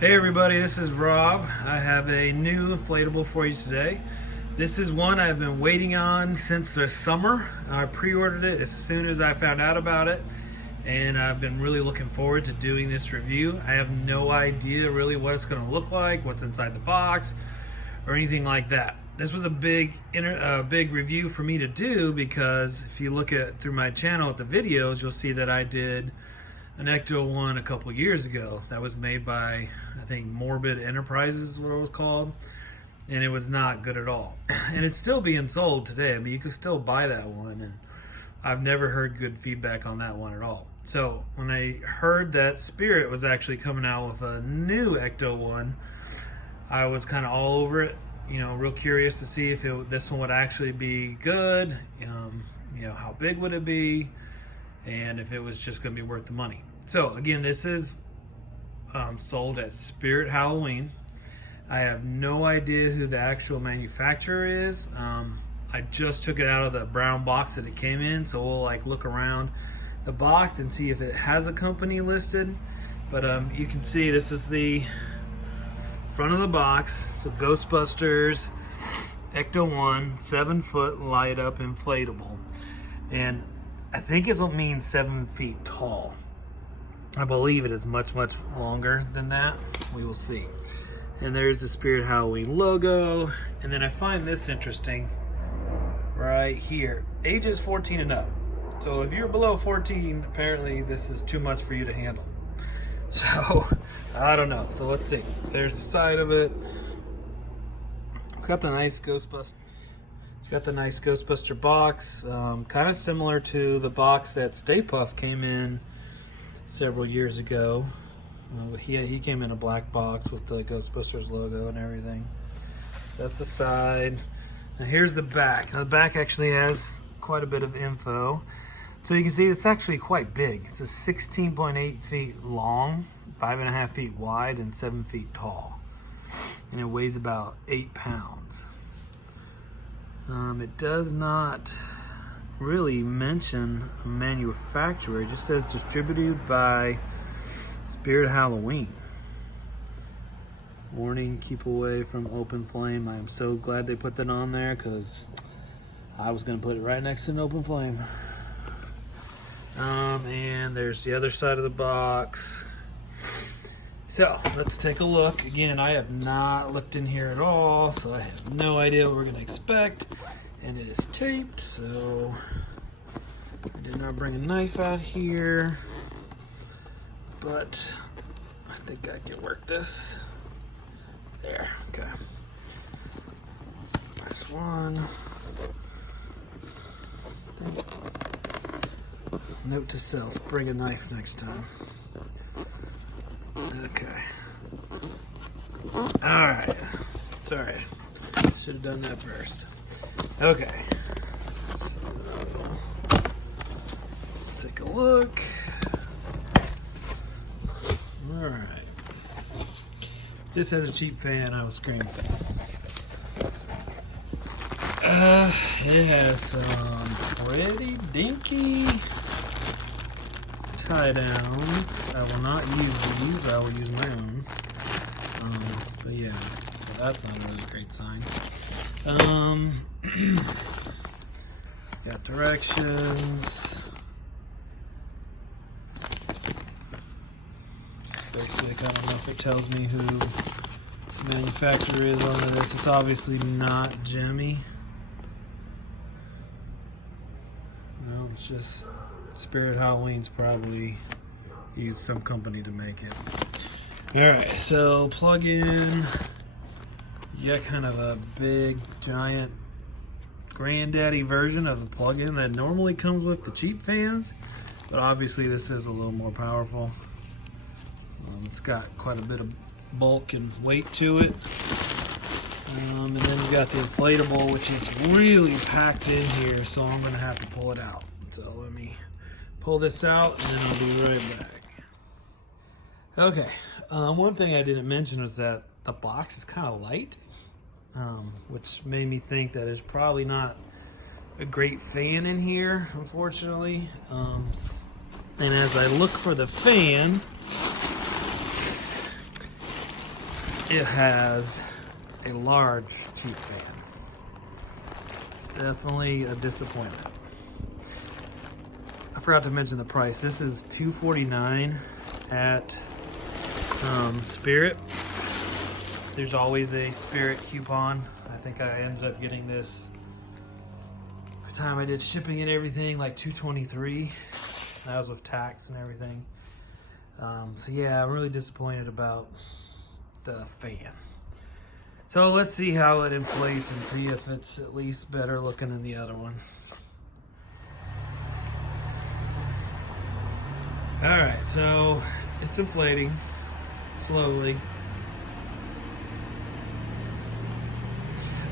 Hey everybody, this is Rob. I have a new inflatable for you today. This is one I've been waiting on since the summer. I pre-ordered it as soon as I found out about it, and I've been really looking forward to doing this review. I have no idea really what it's going to look like, what's inside the box, or anything like that. This was a big review for me to do because if you look at through my channel at the videos, you'll see that I did an Ecto-1 a couple years ago that was made by, I think, Morbid Enterprises is what it was called, and it was not good at all. And it's still being sold today. I mean, you can still buy that one, and I've never heard good feedback on that one at all. So when I heard that Spirit was actually coming out with a new Ecto-1, I was kind of all over it, you know, real curious to see if this one would actually be good, you know, how big would it be, and if it was just going to be worth the money. So again, this is sold at Spirit Halloween. I have no idea who the actual manufacturer is. I just took it out of the brown box that it came in, so we'll like look around the box and see if it has a company listed. But you can see this is the front of the box. It's a Ghostbusters Ecto-1 7-foot light up inflatable, and I think it'll mean 7 feet tall. I believe it is much longer than that. We will see. And there's the Spirit Halloween logo. And then I find this interesting right here. Ages 14 and up. So if you're below 14, apparently this is too much for you to handle. So I don't know. So let's see. There's the side of it. It's got the nice Ghostbuster. It's got the nice Ghostbuster box, kind of similar to the box that Stay Puft came in several years ago. He came in a black box with the Ghostbusters logo and everything. That's the side. Now here's the back. Now the back actually has quite a bit of info. So you can see it's actually quite big. It's a 16.8 feet long, 5.5 feet wide, and 7 feet tall. And it weighs about 8 pounds. It does not really mention a manufacturer. It just says distributed by Spirit Halloween. Warning, keep away from open flame. I am so glad they put that on there because I was going to put it right next to an open flame. And there's the other side of the box. So let's take a look. Again, I have not looked in here at all, so I have no idea what we're going to expect. And it is taped, so I did not bring a knife out here, but I think I can work this. There, okay. First one. Note to self, bring a knife next time. Okay. Alright. Sorry. Should have done that first. Okay. So, let's take a look. Alright. This has a cheap fan, I was screaming. It has some pretty dinky tie downs. I will not use these, I will use my own. But yeah, so that's not a really great sign. Got directions. Basically, I don't know if it tells me who the manufacturer is on this. It's obviously not Gemmy. No, it's just Spirit Halloween's probably used some company to make it. Alright, so plug in. You got kind of a big, giant, granddaddy version of the plug-in that normally comes with the cheap fans, but obviously this is a little more powerful. It's got quite a bit of bulk and weight to it. And then you got the inflatable, which is really packed in here, so I'm going to have to pull it out. So let me pull this out, and then I'll be right back. Okay, one thing I didn't mention was that the box is kind of light, which made me think that there's probably not a great fan in here, unfortunately. And as I look for the fan, it has a large cheap fan. It's definitely a disappointment. I forgot to mention the price. This is $249 at Spirit. There's always a Spirit coupon. I think I ended up getting this, by the time I did shipping and everything, like $223. That was with tax and everything. So yeah, I'm really disappointed about the fan. So let's see how it inflates and see if it's at least better looking than the other one. Alright, so it's inflating slowly.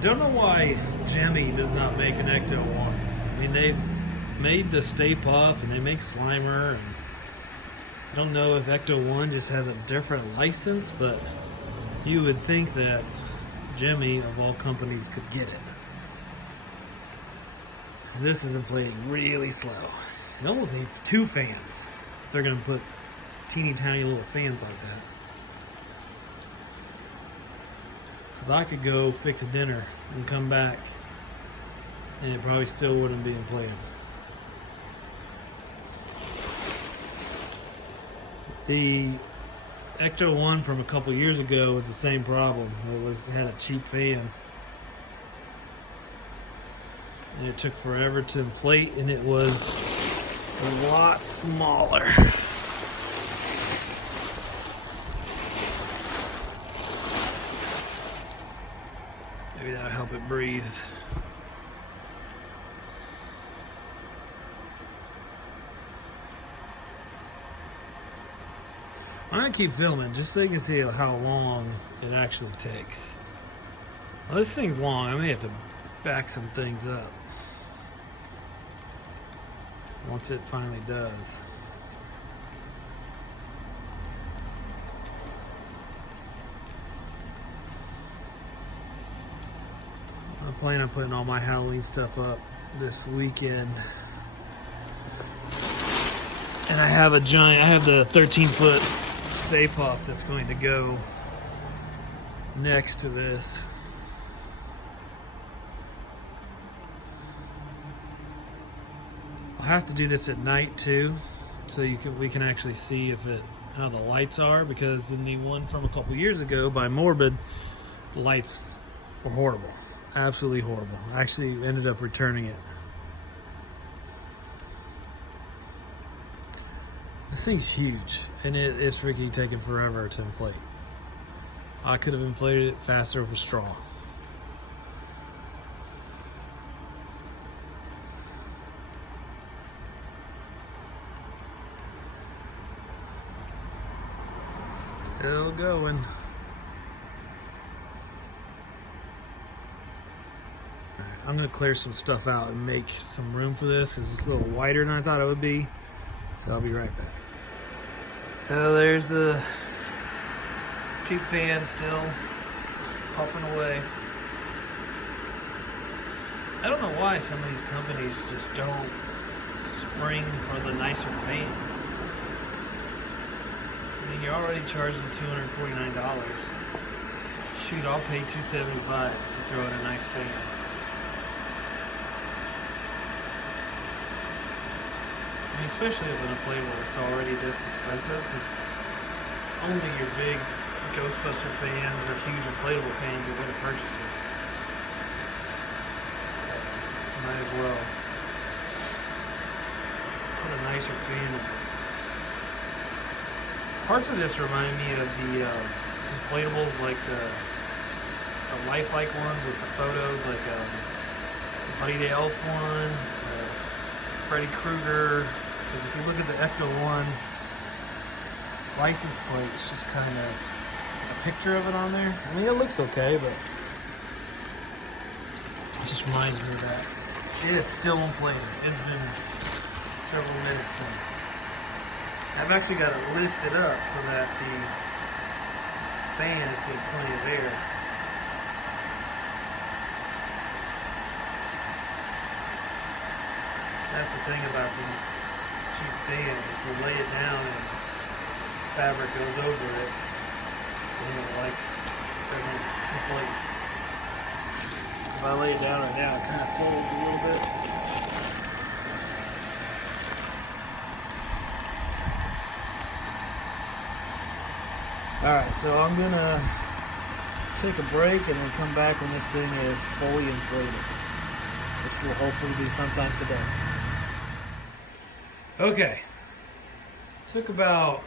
Don't know why Gemmy does not make an Ecto-1. I mean, they've made the Stay Puft and they make Slimer. And I don't know if Ecto-1 just has a different license, but you would think that Gemmy, of all companies, could get it. And this is inflating really slow. It almost needs 2 fans. They're going to put teeny tiny little fans like that. Because I could go fix a dinner and come back and it probably still wouldn't be inflatable. The Ecto-1 from a couple years ago was the same problem. It had a cheap fan. And it took forever to inflate, and it was a lot smaller. Maybe that'll help it breathe. I'm gonna keep filming just so you can see how long it actually takes. Well, this thing's long. I may have to back some things up once it finally does. I plan on putting all my Halloween stuff up this weekend. And I have a giant, I have the 13-foot Stay Puft that's going to go next to this. I'll have to do this at night too, so we can actually see how the lights are, because in the one from a couple years ago by Morbid, the lights were horrible, absolutely horrible. I actually ended up returning it. This thing's huge, and it's freaking taking forever to inflate. I could have inflated it faster with a straw. Still going. I'm gonna clear some stuff out and make some room for this. It's a little wider than I thought it would be. So I'll be right back. So there's the cheap fan still puffing away. I don't know why some of these companies just don't spring for the nicer fan. I mean, you're already charging $249. Shoot, I'll pay $275 to throw in a nice fan. I mean, especially with an inflatable, it's already this expensive, because only your big Ghostbuster fans or huge inflatable fans are going to purchase it. So, might as well put a nicer fan in it. Parts of this remind me of the inflatables, like the lifelike ones with the photos, like the Buddy the Elf one, Freddy Krueger. Because if you look at the Ecto-1 license plate, it's just kind of a picture of it on there. I mean, it looks okay, but it just reminds me of that. It is still inflating. It's been several minutes now. I've actually got it lifted up so that the fan is getting plenty of air. That's the thing about these cheap fans. If you lay it down and fabric goes over it, you know, like doesn't inflate. If I lay it down right now, it kind of folds a little bit. Alright, so I'm gonna take a break and then come back when this thing is fully inflated. Which will hopefully be sometime today. Okay. Took about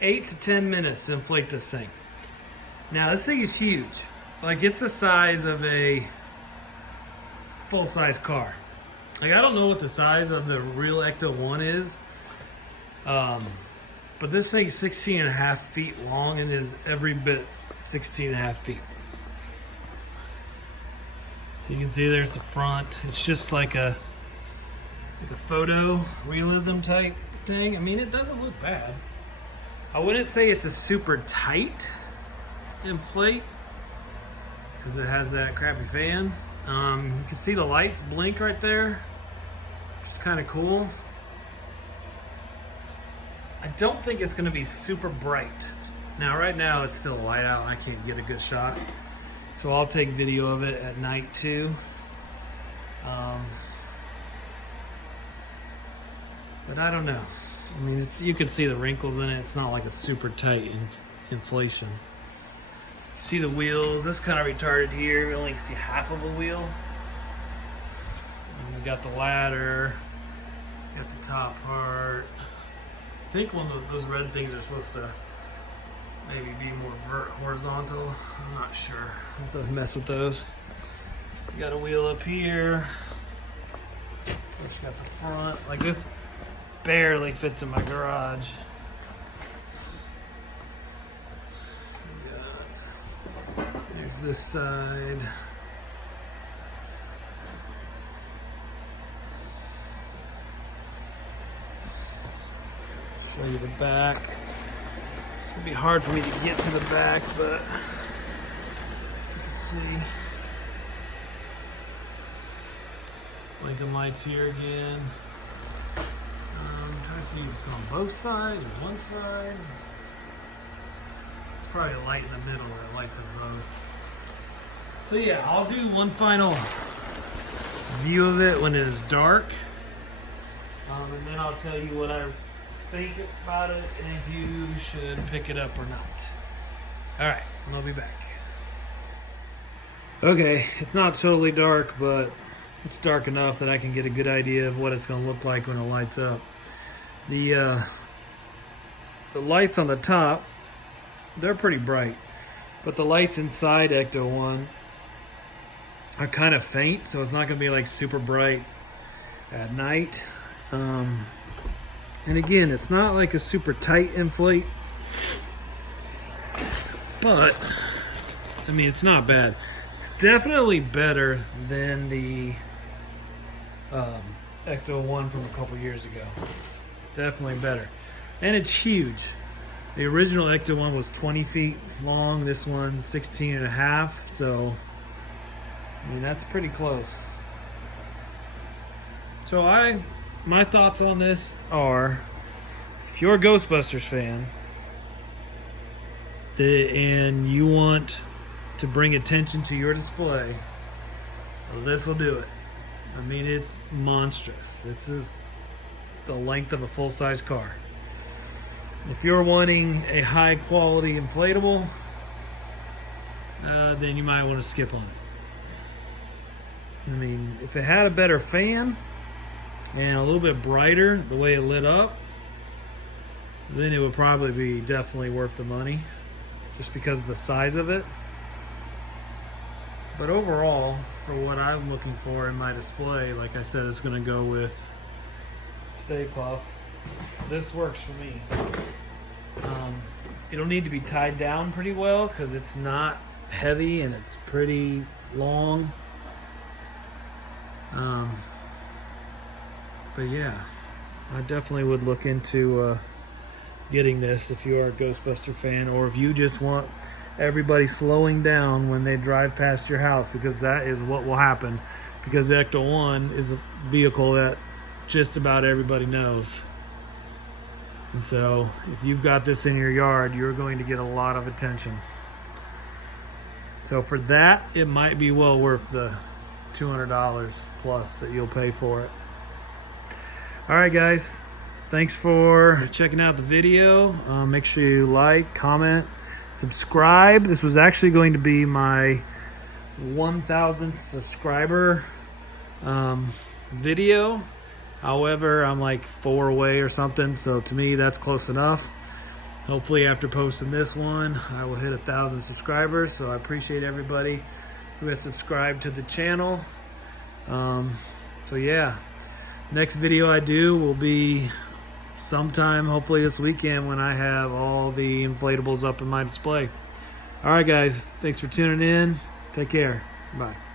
8 to 10 minutes to inflate this thing. Now this thing is huge. Like, it's the size of a full-size car. Like, I don't know what the size of the real Ecto-1 is. But this thing's 16 and a half feet long and is every bit 16 and a half feet. So you can see there's the front. It's just like a photo realism type thing. I mean, it doesn't look bad. I wouldn't say it's a super tight inflate because it has that crappy fan. You can see the lights blink right there, which is kind of cool. I don't think it's going to be super bright. Now, right now it's still light out. I can't get a good shot. So I'll take video of it at night too. But I don't know. I mean, you can see the wrinkles in it. It's not like a super tight inflation. See the wheels. This is kind of retarded here. You only see half of a wheel. And we got the ladder. Got the top part. I think one of those red things are supposed to maybe be more horizontal. I'm not sure. I have to mess with those. You got a wheel up here. Plus you got the front. Like, this barely fits in my garage. There's this side. Show you the back. It's gonna be hard for me to get to the back, but you can see. Blinking lights here again. Trying to see if it's on both sides or one side. It's probably a light in the middle that lights on both. So yeah, I'll do one final view of it when it is dark. And then I'll tell you what I think about it and if you should pick it up or not. Alright, I'll be back. Okay, it's not totally dark, but it's dark enough that I can get a good idea of what it's going to look like when it lights up. The lights on the top, they're pretty bright, but the lights inside Ecto-1 are kind of faint, so it's not going to be like super bright at night. And again, it's not like a super tight inflate, but I mean, it's not bad. It's definitely better than the Ecto-1 from a couple years ago. Definitely better. And it's huge. The original Ecto-1 was 20 feet long. This one's 16 and a half. So, I mean, that's pretty close. So my thoughts on this are, if you're a Ghostbusters fan and you want to bring attention to your display, well, this will do it. I mean, it's monstrous. It's just the length of a full-size car. If you're wanting a high-quality inflatable, then you might want to skip on it. I mean, if it had a better fan and a little bit brighter the way it lit up, then it would probably be definitely worth the money, just because of the size of it. But overall, for what I'm looking for in my display, like I said, it's going to go with Stay Puft. This works for me. It'll need to be tied down pretty well because it's not heavy and it's pretty long. But yeah, I definitely would look into getting this if you are a Ghostbuster fan, or if you just want everybody slowing down when they drive past your house, because that is what will happen, because the Ecto-1 is a vehicle that just about everybody knows. And so if you've got this in your yard, you're going to get a lot of attention. So for that, it might be well worth the $200 plus that you'll pay for it. All right, guys. Thanks for checking out the video. Make sure you like, comment, subscribe. This was actually going to be my 1,000th subscriber video. However, I'm like 4 away or something, so to me that's close enough. Hopefully after posting this one, I will hit 1,000 subscribers. So I appreciate everybody who has subscribed to the channel. So yeah, next video I do will be sometime hopefully this weekend when I have all the inflatables up in my display. All right, guys, thanks for tuning in. Take care. Bye.